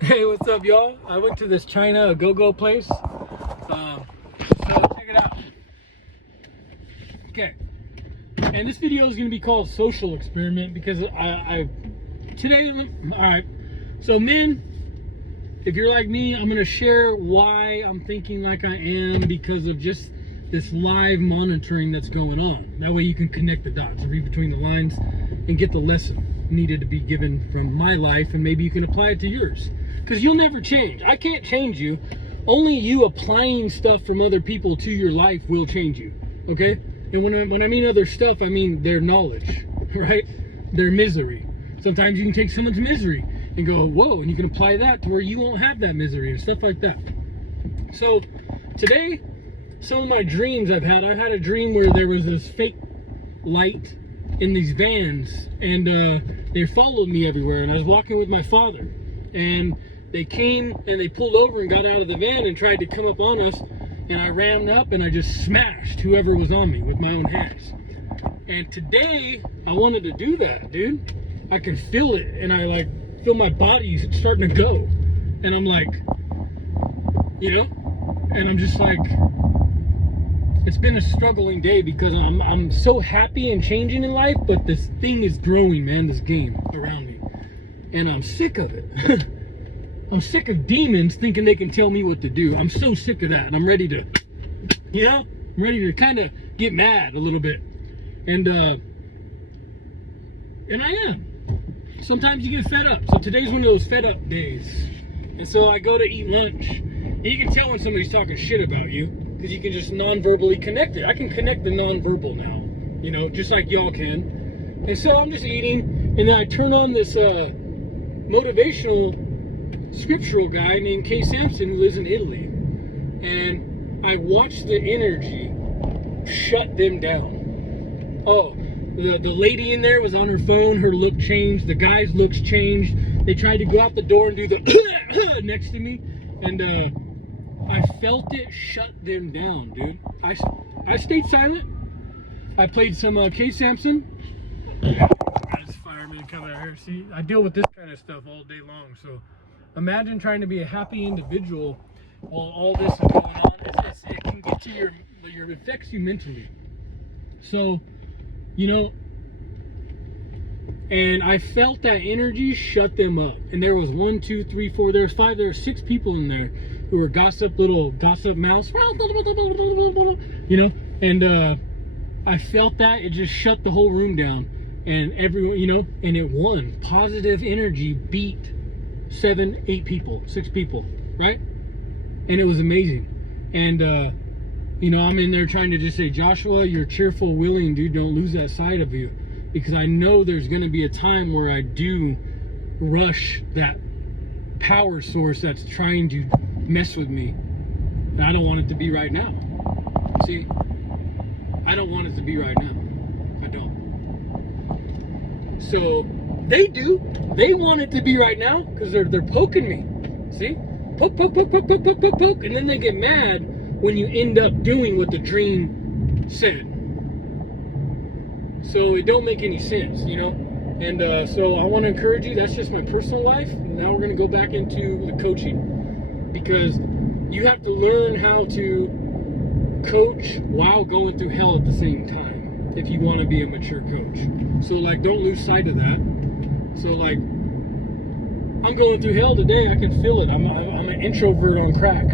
Hey, what's up, y'all? I went to this China go-go place. So check it out. Okay, and this video is going to be called Social Experiment because today. All right. So, men, if you're like me, I'm going to share why I'm thinking like I am because of just this live monitoring that's going on. That way, you can connect the dots, read between the lines, and get the lesson needed to be given from my life, and maybe you can apply it to yours. Because you'll never change. I can't change you. Only you applying stuff from other people to your life will change you. Okay? And when I mean other stuff, I mean their knowledge, right? Their misery. Sometimes you can take someone's misery and go, whoa, and you can apply that to where you won't have that misery and stuff like that. So today, some of my dreams I've had a dream where there was this fake light in these vans, and they followed me everywhere, and I was walking with my father, and they came and they pulled over and got out of the van and tried to come up on us, and I rammed up and I just smashed whoever was on me with my own hands. And today I wanted to do that, dude. I can feel it, and I like feel my body starting to go, and I'm like, and I'm just like, it's been a struggling day because I'm so happy and changing in life, but this thing is growing, man, this game around me. And I'm sick of it. I'm sick of demons thinking they can tell me what to do. I'm so sick of that. And I'm ready to, I'm ready to kind of get mad a little bit. And I am. Sometimes you get fed up. So today's one of those fed up days. And so I go to eat lunch. And you can tell when somebody's talking shit about you, because you can just non-verbally connect it. I can connect the non-verbal now, just like y'all can. And so I'm just eating, and then I turn on this motivational scriptural guy named Kay Sampson who lives in Italy. And I watch the energy shut them down. Oh, the lady in there was on her phone, her look changed, the guy's looks changed. They tried to go out the door and do the next to me, and I felt it shut them down, dude. I stayed silent. I played some Kay Sampson. This fireman coming out here. See, I deal with this kind of stuff all day long. So imagine trying to be a happy individual while all this is going on. It can get to it affects you mentally. So, and I felt that energy shut them up. And there was 1, 2, 3, 4, there's 5, there were 6 people in there who were little gossip mouths, and I felt that it just shut the whole room down, and everyone, and it won. Positive energy beat 7, 8 people, 6 people, right? And it was amazing. And I'm in there trying to just say, Joshua, you're cheerful, willing, dude. Don't lose that side of you, because I know there's going to be a time where I do rush that power source that's trying to mess with me, and I don't want it to be right now. See, I don't want it to be right now. I don't. So they do. They want it to be right now because they're poking me. See, poke, poke, poke, poke, poke, poke, poke, poke, and then they get mad when you end up doing what the dream said. So it don't make any sense, And so I want to encourage you. That's just my personal life. Now we're going to go back into the coaching, because you have to learn how to coach while going through hell at the same time if you want to be a mature coach. So don't lose sight of that. So I'm going through hell today. I can feel it. I'm an introvert on crack.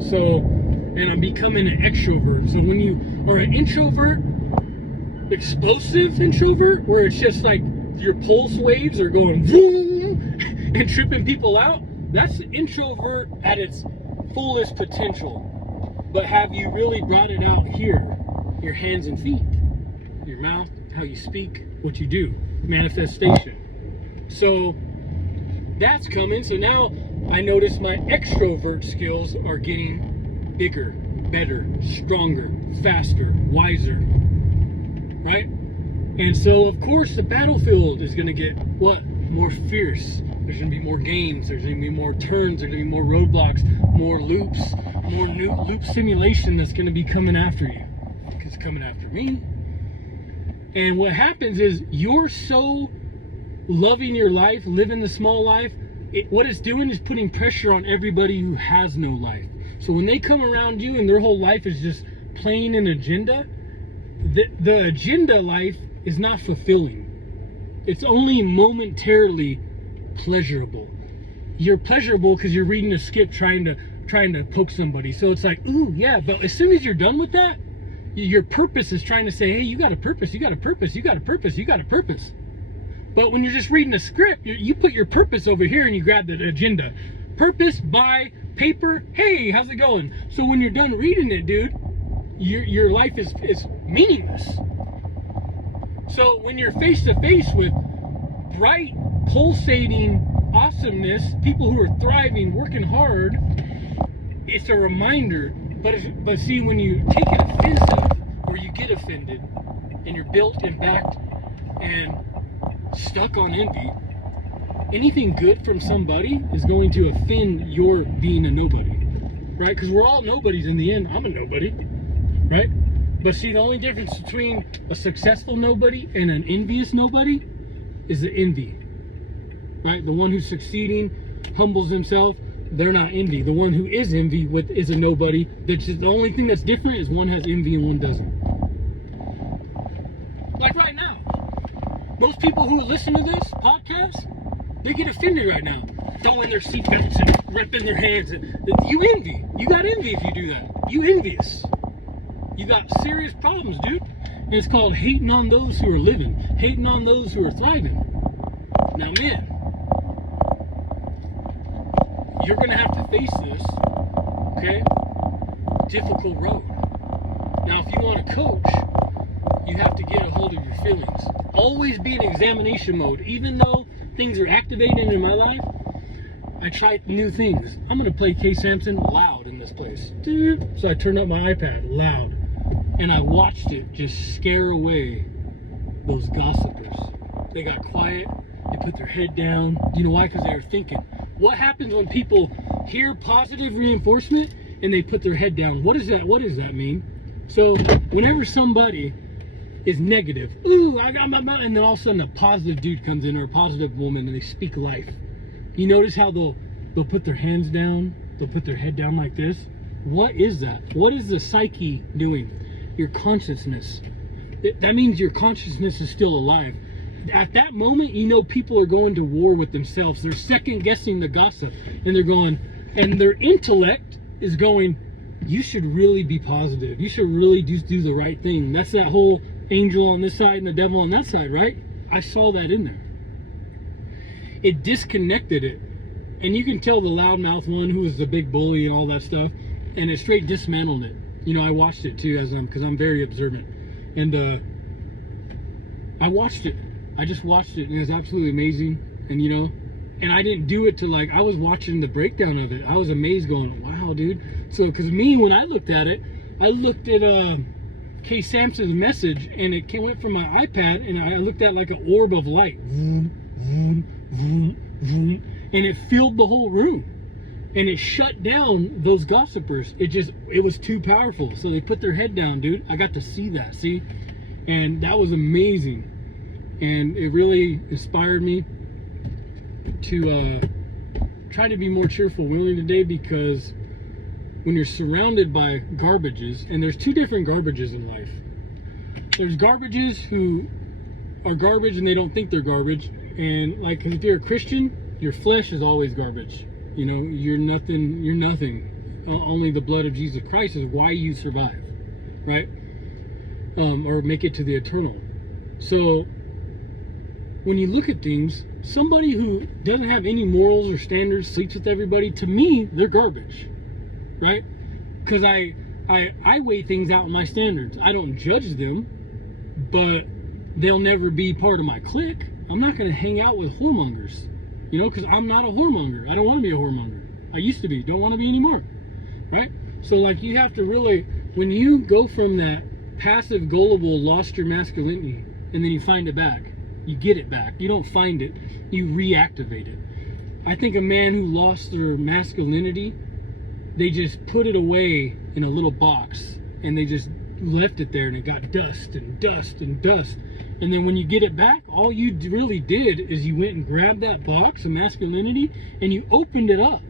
So, and I'm becoming an extrovert. So when you are an introvert, explosive introvert, where it's just like your pulse waves are going boom and tripping people out, that's the introvert at its fullest potential. But have you really brought it out here? Your hands and feet, your mouth, how you speak, what you do, manifestation. So that's coming. So now I notice my extrovert skills are getting bigger, better, stronger, faster, wiser, right? And so of course the battlefield is going to get more fierce. There's going to be more games, there's going to be more turns, there's going to be more roadblocks, more loops, more new loop simulation that's going to be coming after you, because it's coming after me. And what happens is you're so loving your life, living the small life, what it's doing is putting pressure on everybody who has no life. So when they come around you and their whole life is just playing an agenda, the agenda life is not fulfilling. It's only momentarily pleasurable. You're pleasurable because you're reading a skip trying to poke somebody. So it's like, ooh, yeah, but as soon as you're done with that, your purpose is trying to say, hey, you got a purpose, you got a purpose, you got a purpose, you got a purpose. But when you're just reading a script, you put your purpose over here and you grab the agenda. Purpose, buy, paper, hey, how's it going? So when you're done reading it, dude, your life is meaningless. So when you're face to face with bright, pulsating awesomeness, people who are thriving, working hard, it's a reminder. But see, when you take it offensive, or you get offended, and you're built and backed and stuck on envy, anything good from somebody is going to offend your being a nobody, right? Because we're all nobodies in the end. I'm a nobody, right? But see, the only difference between a successful nobody and an envious nobody is the envy, right? The one who's succeeding humbles himself. They're not envy. The one who is envy is a nobody. That's just, the only thing that's different is one has envy and one doesn't. Like right now, most people who listen to this podcast, they get offended right now, throwing their seatbelts and ripping their hands. You envy. You got envy if you do that. You envious. You got serious problems, dude. And it's called hating on those who are living, hating on those who are thriving. Now, man, you're going to have to face this, okay? Difficult road. Now, if you want to coach, you have to get a hold of your feelings. Always be in examination mode. Even though things are activating in my life, I try new things. I'm going to play Kay Sampson loud in this place. So I turned up my iPad loud, and I watched it just scare away those gossipers. They got quiet. They put their head down. Do you know why? Because they were thinking. What happens when people hear positive reinforcement and they put their head down? What does that mean? So whenever somebody is negative, ooh, I got my mouth, and then all of a sudden a positive dude comes in or a positive woman and they speak life. You notice how they'll put their hands down, they'll put their head down like this. What is that? What is the psyche doing? Your consciousness. That means your consciousness is still alive. At that moment, you know people are going to war with themselves. They're second guessing the gossip, and they're going, and their intellect is going, you should really be positive. You should really do the right thing. That's that whole angel on this side and the devil on that side, right? I saw that in there. It disconnected it. And you can tell the loudmouth one who was the big bully and all that stuff, and it straight dismantled it. You know, I watched it too, because I'm very observant. And I watched it. I just watched it, and it was absolutely amazing. And you know, and I didn't do it to like, I was watching the breakdown of it. I was amazed going, wow, dude. So, because me, when I looked at it, I looked at Kay Sampson's message, and it went from my iPad, and I looked at like an orb of light. Vroom, vroom, vroom, vroom, and it filled the whole room. And it shut down those gossipers. It was too powerful. So they put their head down, dude. I got to see that, see? And that was amazing. And it really inspired me to try to be more cheerful, willing today, because when you're surrounded by garbages, and there's two different garbages in life. There's garbages who are garbage and they don't think they're garbage. And like, if you're a Christian, your flesh is always garbage. You know, you're nothing. Only the blood of Jesus Christ is why you survive, right? Or make it to the eternal. So when you look at things, somebody who doesn't have any morals or standards, sleeps with everybody, to me, they're garbage, right? Because I weigh things out in my standards. I don't judge them, but they'll never be part of my clique. I'm not going to hang out with whoremongers, you know, because I'm not a whoremonger. I don't want to be a whoremonger. I used to be, don't want to be anymore, right? So like, you have to really, when you go from that passive, gullible, lost your masculinity, and then you find it back, you get it back. You don't find it, you reactivate it. I think a man who lost their masculinity, they just put it away in a little box and they just left it there, and it got dust and dust and dust. And then when you get it back, all you really did is you went and grabbed that box of masculinity and you opened it up.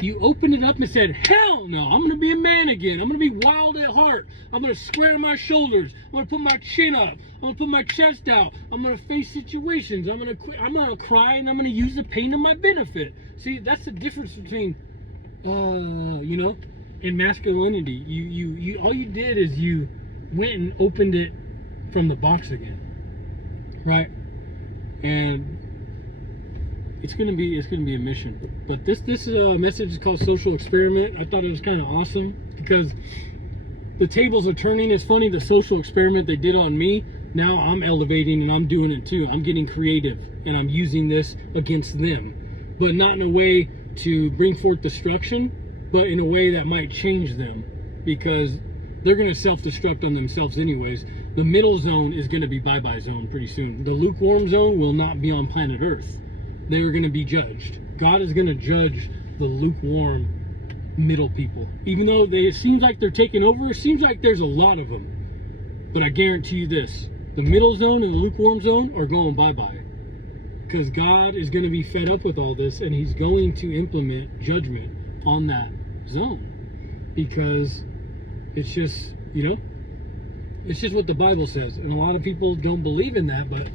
You opened it up and said, hell no, I'm going to be a man again. I'm going to be wild at heart. I'm going to square my shoulders. I'm going to put my chin up. I'm going to put my chest out. I'm going to face situations. I'm going to cry, and I'm going to use the pain to my benefit. See, that's the difference between, you know, and masculinity. You all you did is you went and opened it from the box again. Right? And it's gonna be a mission. But this message is called Social Experiment. I thought it was kind of awesome because the tables are turning. It's funny, the social experiment they did on me, now I'm elevating and I'm doing it too. I'm getting creative and I'm using this against them, but not in a way to bring forth destruction, but in a way that might change them, because they're going to self-destruct on themselves anyways. The middle zone is going to be bye-bye zone pretty soon. The lukewarm zone will not be on planet Earth. They are going to be judged. God is going to judge the lukewarm middle people. Even though it seems like they're taking over, it seems like there's a lot of them. But I guarantee you this, the middle zone and the lukewarm zone are going bye-bye. Because God is going to be fed up with all this, and he's going to implement judgment on that zone. Because it's just, you know, it's just what the Bible says. And a lot of people don't believe in that, but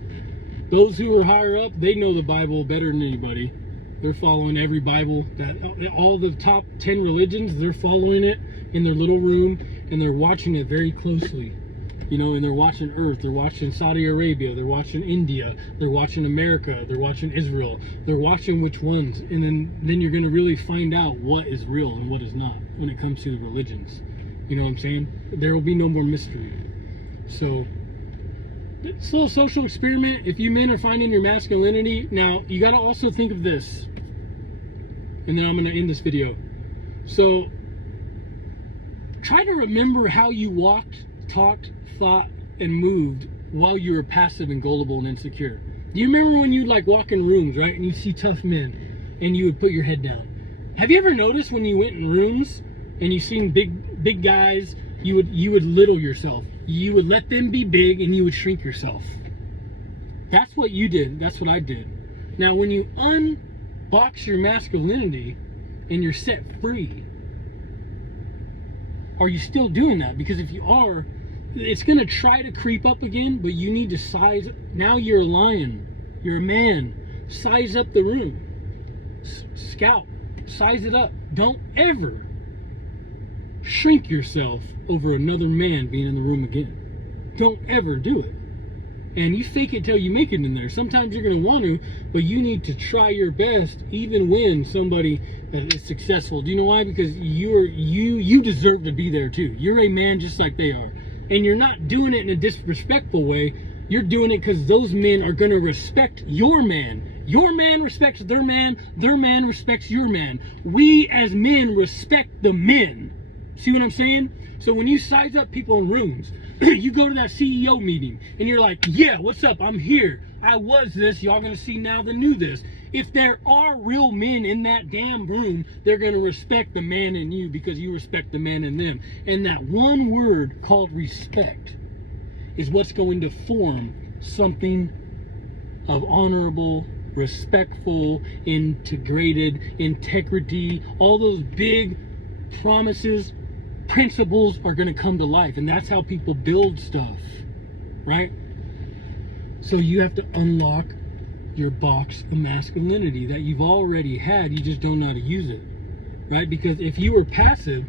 those who are higher up, they know the Bible better than anybody. They're following every Bible, that all the top 10 religions, they're following it in their little room, and they're watching it very closely. You know, and they're watching Earth, they're watching Saudi Arabia, they're watching India, they're watching America, they're watching Israel, they're watching which ones, and then you're going to really find out what is real and what is not when it comes to the religions. You know what I'm saying? There will be no more mystery. So, it's a little social experiment. If you men are finding your masculinity, now you got to also think of this, and then I'm going to end this video. So, try to remember how you walked, talked, thought, and moved while you were passive and gullible and insecure. Do you remember when you'd like walk in rooms, right, and you see tough men and you would put your head down? Have you ever noticed when you went in rooms and you seen big guys, you would little yourself? You would let them be big and you would shrink yourself. That's what you did. That's what I did. Now when you unbox your masculinity and you're set free, are you still doing that? Because if you are, it's going to try to creep up again, but you need to size. Now you're a lion. You're a man. Size up the room. Scout. Size it up. Don't ever shrink yourself over another man being in the room again. Don't ever do it. And you fake it till you make it in there. Sometimes you're going to want to, but you need to try your best even when somebody is successful. Do you know why? Because you deserve to be there too. You're a man just like they are. And you're not doing it in a disrespectful way. You're doing it because those men are going to respect your man. Your man respects their man respects your man. We as men respect the men. See what I'm saying? So when you size up people in rooms, you go to that CEO meeting and you're like, yeah, what's up? I'm here. I was this. Y'all gonna see now the new this. If there are real men in that damn room, they're gonna respect the man in you because you respect the man in them. And that one word called respect is what's going to form something of honorable, respectful, integrated, integrity, all those big promises, principles are going to come to life. And that's how people build stuff, right? So you have to unlock your box of masculinity that you've already had. You just don't know how to use it, right? Because if you were passive,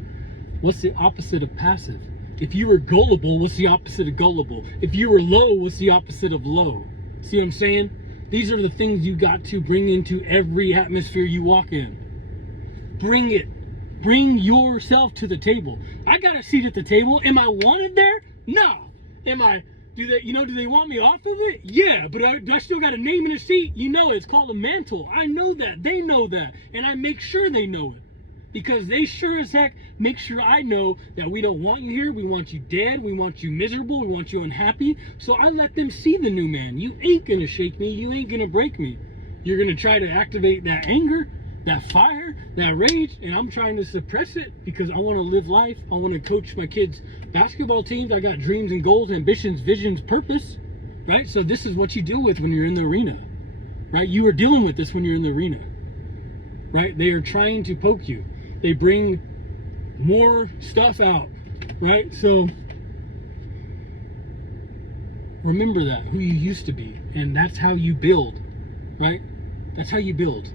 what's the opposite of passive? If you were gullible, what's the opposite of gullible? If you were low, what's the opposite of low? See what I'm saying? These are the things you got to bring into every atmosphere you walk in. Bring it. Bring yourself to the table. I got a seat at the table. Am I wanted there? No. Do they want me off of it? Yeah, but do I still got a name in a seat? You know, it's called a mantle. I know that. They know that. And I make sure they know it. Because they sure as heck make sure I know that we don't want you here. We want you dead. We want you miserable. We want you unhappy. So I let them see the new man. You ain't going to shake me. You ain't going to break me. You're going to try to activate that anger, that fire, that rage, and I'm trying to suppress it because I want to live life. I want to coach my kids' basketball teams. I got dreams and goals, ambitions, visions, purpose, right? So this is what you deal with when you're in the arena, right? You are dealing with this when you're in the arena, right? They are trying to poke you. They bring more stuff out, right? So remember that, who you used to be, and that's how you build, right? That's how you build,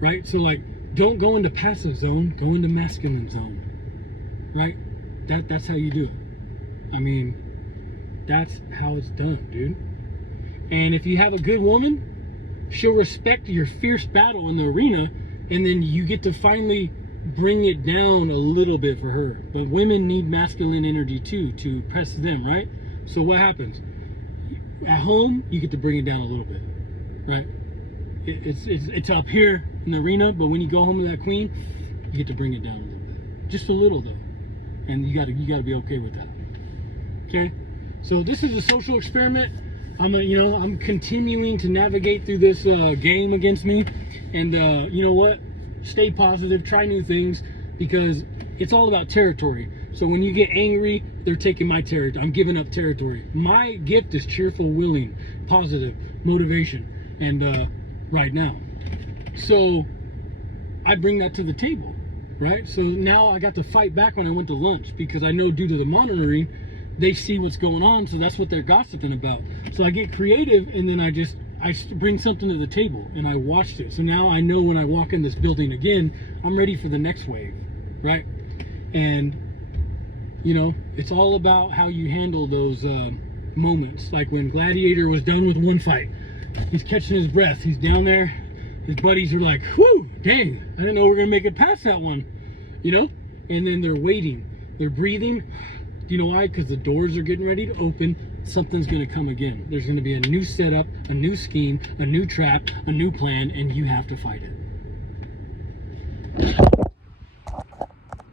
right? So like, don't go into passive zone, go into masculine zone, right? That's how you do it. I mean, that's how it's done, dude. And if you have a good woman, she'll respect your fierce battle in the arena, and then you get to finally bring it down a little bit for her. But women need masculine energy too, to press them, right? So what happens? At home, you get to bring it down a little bit, right? It's up here in the arena, but when you go home to that queen, you get to bring it down a little bit. Just a little though. And you gotta be okay with that. Okay? So this is a social experiment. I'm continuing to navigate through this game against me. And you know what? Stay positive, try new things, because it's all about territory. So when you get angry, they're taking my territory. I'm giving up territory. My gift is cheerful, willing, positive, motivation, and right now. So I bring that to the table, right? So now I got to fight back when I went to lunch, because I know due to the monitoring, they see what's going on, so that's what they're gossiping about. So I get creative, and then I bring something to the table, and I watched it. So now I know when I walk in this building again, I'm ready for the next wave, right? And you know, it's all about how you handle those moments. Like when Gladiator was done with one fight, he's catching his breath, he's down there, his buddies are like, whew, dang, I didn't know we were gonna make it past that one, you know? And then they're waiting, they're breathing. Do you know why? Because the doors are getting ready to open. Something's gonna come again. There's gonna be a new setup, a new scheme, a new trap, a new plan, and you have to fight it.